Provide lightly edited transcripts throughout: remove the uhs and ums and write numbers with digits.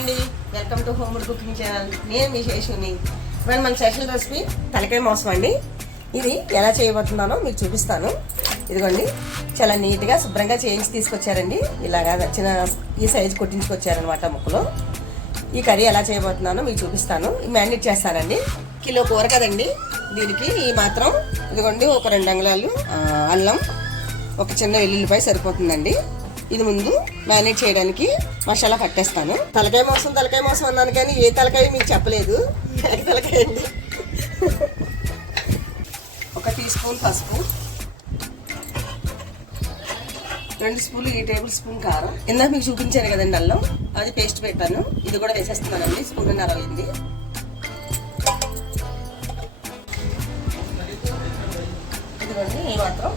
అండి, welcome to home cooking channel. నేను మీ శేషుని. ఇవాళ మన స్పెషల్ రెసిపీ తలకాయ మాంసం అండి. ఇది ఎలా చేయబోతున్నానో మీకు చూపిస్తాను. ఇదిగోండి, చాలా నీట్గా శుభ్రంగా చేయించి తీసుకొచ్చారండి. ఇలాగా చిన్న ఈ సైజు కొట్టించుకొచ్చారనమాట ముక్కలు. ఈ కర్రీ ఎలా చేయబోతున్నానో మీకు చూపిస్తాను. మ్యారినేట్ చేస్తానండి. కిలో కూర కదండి, దీనికి ఈ మాత్రం ఇదిగోండి, ఒక 2 అంగుళాలు అల్లం, ఒక చిన్న వెల్లుల్లిపాయ సరిపోతుందండి. ఇది ముందు మ్యారినేట్ చేయడానికి మసాలా పట్టేస్తాను. తలకాయ మాంసం అన్నాను కానీ ఏ తలకాయ మీకు చెప్పలేదు. తలకాయ అండి. 1 టీ స్పూన్ పసుపు, 2 స్పూన్లు ఈ టేబుల్ స్పూన్ కారం. ఇందాక మీకు చూపించాను కదండి అల్లం, అది పేస్ట్ పెట్టాను. ఇది కూడా వేసేస్తున్నానండి. స్పూన్నర అయింది. ఇదిగోండి, ఈ మాత్రం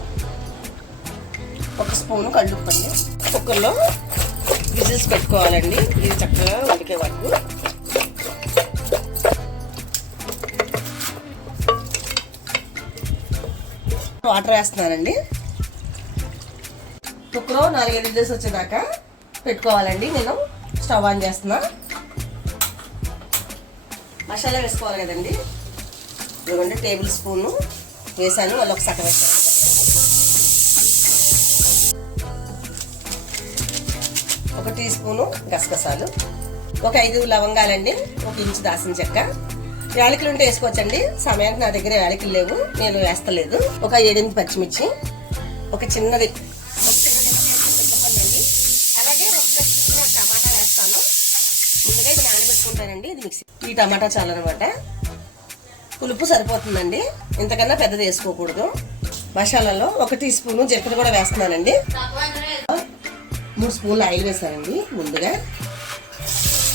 1 స్పూను కళ్ళుప్పండి. కుక్కర్లో విజిల్స్ పెట్టుకోవాలండి. ఇది చక్కగా ఉడికే వరకు. వాటర్ వేస్తున్నానండి. కుక్కర్ 4-5 విజిల్స్ వచ్చేదాకా పెట్టుకోవాలండి. నేను స్టవ్ ఆన్ చేస్తున్నా. మసాలా వేసుకోవాలి కదండి. ఇదిగోండి, టేబుల్ స్పూను వేసాను. వాళ్ళు ఒక సగం వేసాను. 1 టీ స్పూను గసగసాలు, ఒక 5 లవంగాలండి, 1 ఇంచు దాల్చిన చెక్క. యాలకులు ఉంటే వేసుకోవచ్చండి. సమయానికి నా దగ్గర యాలకులు లేవు, నేను వేస్తలేదు. ఒక 7-8 పచ్చిమిర్చి, ఒక చిన్నది పెద్దపండి, అలాగే ఒక చిన్న టమాటా వేస్తాను. ముందుగా ఇది నానబెట్టుకుంటానండి. ఇది మిక్సీ. ఈ టమాటా చాలన్నమాట. పులుపు సరిపోతుందండి, ఇంతకన్నా పెద్దది వేసుకోకూడదు. మసాలాలో 1 టీ స్పూను జీలకర్ర కూడా వేస్తున్నానండి. 3 స్పూన్లు ఆయిల్ వేసానండి. ముందుగా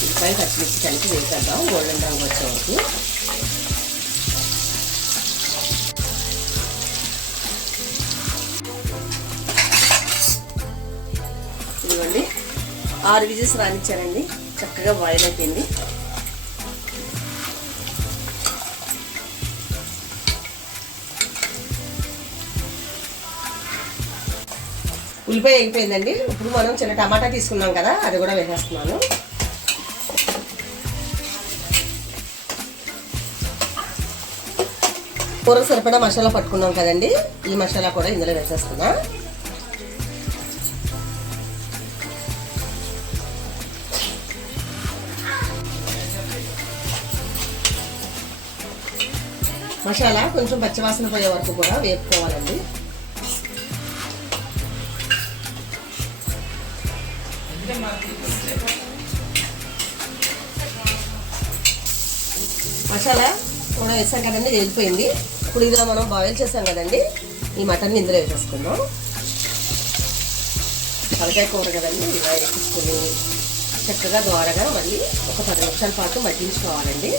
ఉల్లిపాయ పచ్చిమిర్చి కలిపి వేసేద్దాం గోల్డెన్ రంగు వచ్చే వరకు. ఇదిగోండి, 6 విజిల్స్ రానిచ్చానండి. చక్కగా బాయిల్ అయిపోయింది. ఉల్లిపాయ వేగిపోయిందండి. ఇప్పుడు మనం చిన్న టమాటా తీసుకున్నాం కదా, అది కూడా వేసేస్తున్నాను. కూరకు సరిపడా మసాలా పట్టుకున్నాం కదండి, ఈ మసాలా కూడా ఇందులో వేసేస్తున్నా. మసాలా కొంచెం పచ్చివాసన పోయే వరకు కూడా వేపుకోవాలండి. మసాలా కూడా వేసాం కదండి, వేగిపోయింది. ఇప్పుడు ఇదిగా మనం బాయిల్ చేసాం కదండి, ఈ మటన్ని ఇందులో వేసేసుకుందాం. తలకాయ కూర కదండి, ఇలా వేసుకుని చక్కగా ద్వారగా మళ్ళీ ఒక 10 నిమిషాల పాటు మగ్గించుకోవాలండి.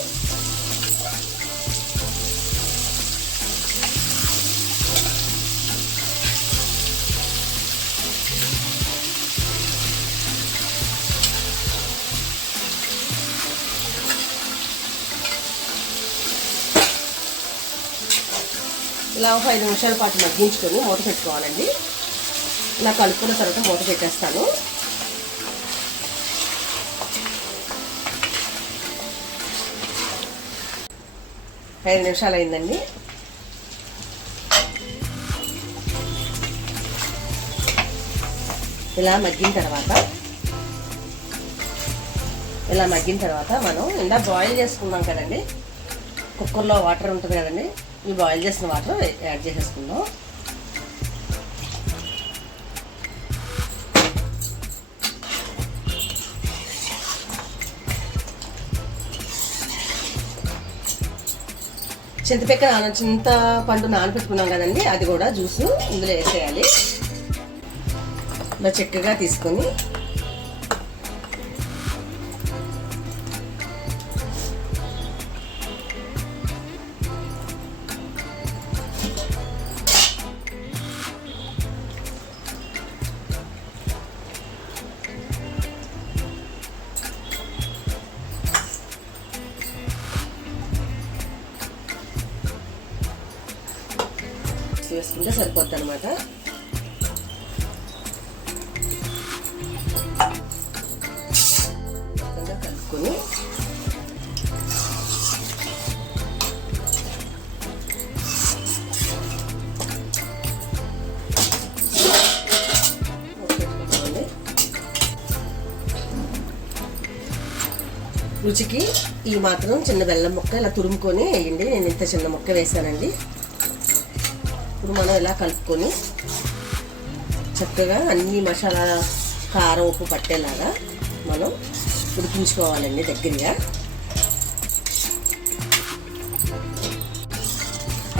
ఇలా ఒక 5 నిమిషాల పాటు మగ్గించుకొని మూత పెట్టుకోవాలండి. ఇలా కలుపుకున్న తర్వాత మూత పెట్టేస్తాను. ఐదు నిమిషాలు అయిందండి. ఇలా మగ్గిన తర్వాత మనం ఇందాక బాయిల్ చేసుకున్నాం కదండి, కుక్కర్లో వాటర్ ఉంటుంది కదండి, ఈ బాయిల్ చేసిన వాటర్ యాడ్ చేసేసుకుందాం. చింతపండు నానబెట్టుకున్నాం కదండి, అది కూడా జ్యూసు ఇందులో వేసేయాలి. ఇలా చక్కగా తీసుకొని వేసుకుంటే సరిపోద్ది అనమాట. కలుపుకోవాలి. కలుపుకొని రుచికి ఈ మాత్రం చిన్న బెల్లం ముక్క ఇలా తురుముకొని వేయండి. నేను ఇంత చిన్న ముక్క వేసానండి. ఇప్పుడు మనం ఇలా కలుపుకొని చక్కగా అన్ని మసాలా కారం ఉప్పు పట్టేలాగా మనం ఉడికించుకోవాలండి దగ్గరగా.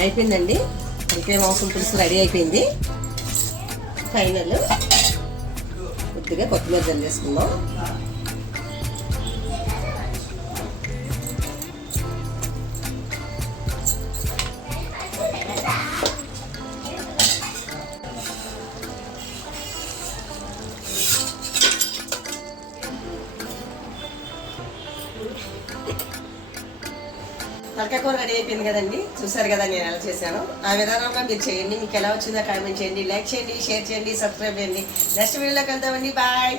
అయిపోయిందండి, తలకాయ మాంసం పులుసు రెడీ అయిపోయింది. ఫైనల్ కొద్దిగా కొత్తిమీర జల్లేసుకుందాం. తలకాయ కూర రెడీ అయిపోయింది కదండి. చూసారు కదా నేను ఎలా చేశాను. ఆ విధానంగా మీరు చేయండి. మీకు ఎలా వచ్చిందో కామెంట్ చేయండి, లైక్ చేయండి, షేర్ చేయండి, సబ్స్క్రైబ్ చేయండి. నెక్స్ట్ వీడియోలోకి వెళ్దామండి. బాయ్.